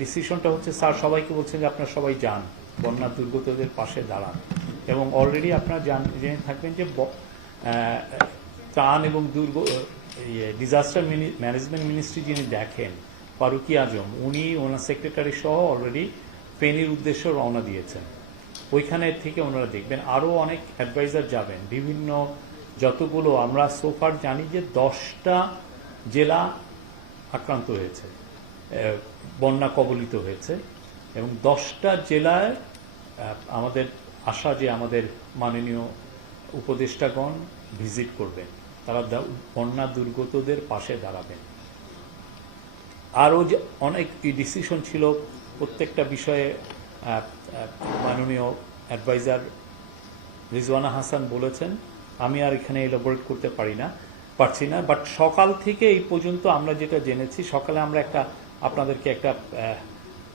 ডিসিশনটা হচ্ছে, স্যার, সবাইকে বলছেন যে আপনারা সবাই যান, বন্যা দুর্গতদের পাশে দাঁড়ান। এবং অলরেডি আপনারা জান, জেনে থাকবেন যে ত্রাণ এবং দুর্গ ডিজাস্টার ম্যানেজমেন্ট মিনিস্ট্রি যিনি দেখেন, ফারুকি আজম, উনি ওনার সেক্রেটারি সহ অলরেডি ফেনীর উদ্দেশ্যে রওনা দিয়েছেন। ওইখানে থেকে ওনারা দেখবেন আরও অনেক অ্যাডভাইজার যাবেন, বিভিন্ন যতগুলো আমরা সোফার জানি যে দশটা জেলা আক্রান্ত হয়েছে। বন্যা কবলিত হয়েছে এবং দশটা জেলায় আমাদের আশা যে আমাদের মাননীয় উপদেষ্টাগণ ভিজিট করবেন, তারা বন্যা দুর্গতদের পাশে দাঁড়াবেন। আরও যে অনেক ডিসিশন ছিল প্রত্যেকটা বিষয়ে মাননীয় অ্যাডভাইজার রিজওয়ানা হাসান বলেছেন, আমি আর এখানে এলাবোরেট করতে পারি না, পারছি না বাট সকাল থেকে এই পর্যন্ত আমরা যেটা জেনেছি, সকালে আমরা একটা আপনাদেরকে একটা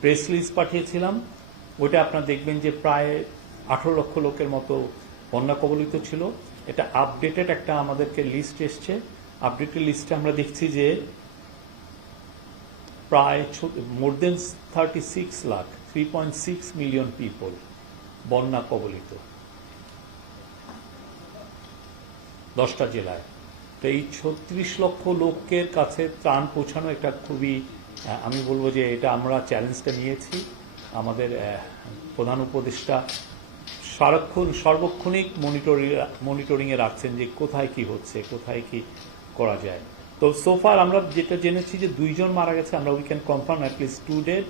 প্রেস রিলিজ পাঠিয়েছিলাম। ওইটা আপনারা দেখবেন যে প্রায় আঠারো লক্ষ লোকের মতো বন্যা কবলিত ছিল। এটা আপডেটেড একটা আমাদেরকে লিস্ট এসছে। আপডেটেড লিস্টে আমরা দেখছি যে প্রায় more than thirty six lakh three point six million people বন্যা কবলিত। দশটা জেলায়। তো এই ছত্রিশ লক্ষ লোকের কাছে ত্রাণ পৌঁছানো একটা খুবই আমি বলব যে এটা আমরা চ্যালেঞ্জটা নিয়েছি। আমাদের প্রধান উপদেষ্টা সারাক্ষণ সর্বক্ষণিক মনিটরিং মনিটরিংয়ে রাখছেন যে কোথায় কি হচ্ছে কোথায় কি করা যায়। তো সোফার আমরা যেটা জেনেছি যে দুইজন মারা গেছে আমরা we can confirm at least two dead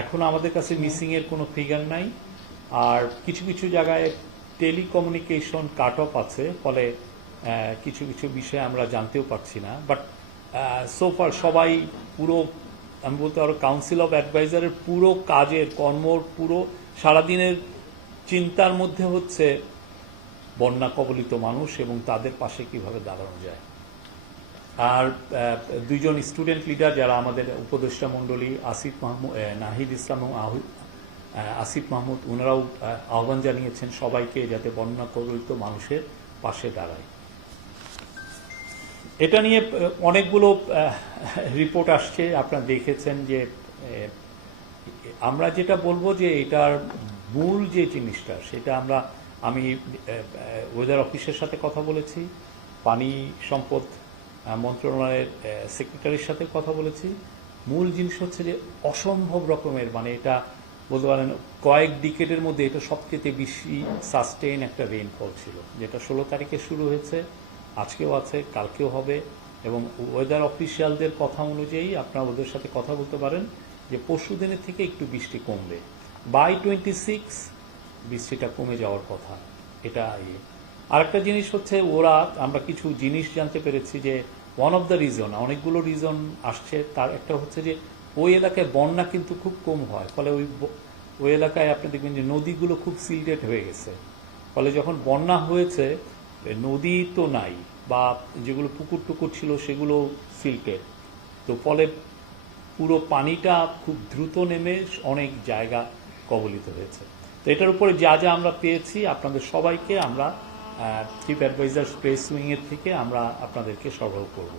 এখন আমাদের কাছে মিসিংয়ের কোনো ফিগার নাই। আর কিছু কিছু জায়গায় টেলিকমিউনিকেশন কাট অফ আছে ফলে কিছু কিছু বিষয়ে আমরা জানতেও পারছি না। বাট সোফার সবাই পুরো, আমি বলতে পারো কাউন্সিল অফ অ্যাডভাইজারের পুরো কাজের কর্মর পুরো সারাদিনের চিন্তার মধ্যে হচ্ছে বন্যা কবলিত মানুষ এবং তাদের পাশে কীভাবে দাঁড়ানো যায়। আর দুইজন স্টুডেন্ট লিডার যারা আমাদের উপদেষ্টা মণ্ডলী, আসিফ মাহমুদ নাহিদ ইসলাম এবং আসিফ মাহমুদ ওনারাও আহ্বান জানিয়েছেন সবাইকে যাতে বন্যা কবলিত মানুষের পাশে দাঁড়ায়। এটা নিয়ে অনেকগুলো রিপোর্ট আসছে। আপনারা দেখেছেন যে আমরা যেটা বলব যে, এটার মূল যে জিনিসটা, সেটা আমরা, আমি ওয়েদার অফিসের সাথে কথা বলেছি, পানি সম্পদ মন্ত্রণালয়ের সেক্রেটারির সাথে কথা বলেছি। মূল জিনিস হচ্ছে যে, অসম্ভব রকমের মানে এটা বলতে পারেন, কয়েক ডিকেটের মধ্যে এটা সবচেয়ে বেশি সাস্টেইন একটা রেইনফল ছিল, যেটা ষোলো তারিখে শুরু হয়েছে। আজকেও আছে, কালকেও হবে এবং ওয়েদার অফিসিয়ালদের কথা অনুযায়ী আপনারা ওদের সাথে কথা বলতে পারেন যে পরশু দিনের থেকে একটু বৃষ্টি কমবে। বাই টোয়েন্টি সিক্স বৃষ্টিটা কমে যাওয়ার কথা। এটা ইয়ে। আরেকটা জিনিস হচ্ছে ওরা, আমরা কিছু জিনিস জানতে পেরেছি যে ওয়ান অফ দ্য রিজন অনেকগুলো রিজন আসছে, তার একটা হচ্ছে যে ওই এলাকায় বন্যা কিন্তু খুব কম হয়, ফলে ওই ওই এলাকায় আপনি দেখবেন যে নদীগুলো খুব সিলটেড হয়ে গেছে। ফলে যখন বন্যা হয়েছে নদী তো নাই, বা যেগুলো পুকুর টুকুর ছিল সেগুলো সিল্কের। তো ফলে পুরো পানিটা খুব দ্রুত নেমে অনেক জায়গা কবলিত হয়েছে। তো এটার উপরে যা যা আমরা পেয়েছি আপনাদের সবাইকে আমরা চিফ অ্যাডভাইজার স্পেস উইংয়ের থেকে আমরা আপনাদেরকে সরবরাহ করব।